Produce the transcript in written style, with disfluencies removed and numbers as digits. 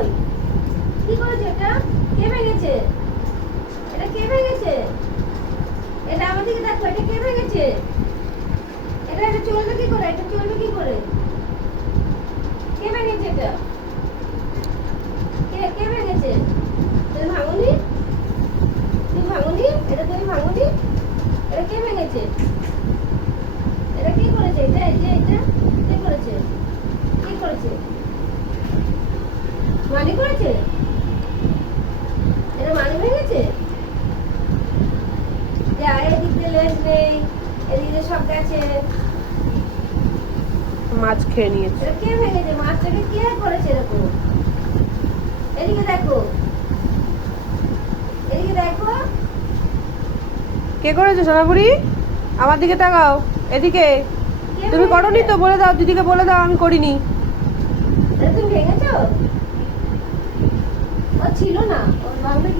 কই? কি করেছে এটা? কে ভেঙেছে? এটা কে ভেঙেছে? এটা আমার দিকে দেখো, এটা কে ভেঙেছে? এটা চলবে কি করে? এটা চলবে কি করে? কে ভেঙেছে এটা? কে কে ভেঙেছে? তুমি ভাঙুনি? তুমি ভাঙুনি? এটা তুমি ভাঙুনি? এটা কে ভেঙেছে? এটা কি করেছে? এটা এই যে এটা কে করেছে? কে করেছে? মানি করেছে? এটা মানি ভেঙেছে? যা, এদিক দিয়ে লেজ নেই, এদিক দিয়ে সব গেছে। মাছ খেয়ে নিয়েছে। এটা কে ভেঙেছে? মাছটাকে কে করেছে এরকম? এদিকে দেখো, এদিকে দেখো। কে করেছে সোনাপুরি? আমার দিকে তাকাও, এদিকে। কে তুমি ভেঙেছে? করোনি তো, বলে দাও দিদিকে, বলে দাও আমি করিনি। এটা তুমি ভেঙেছো? ও ছিল না, ওর ভাঙবে কি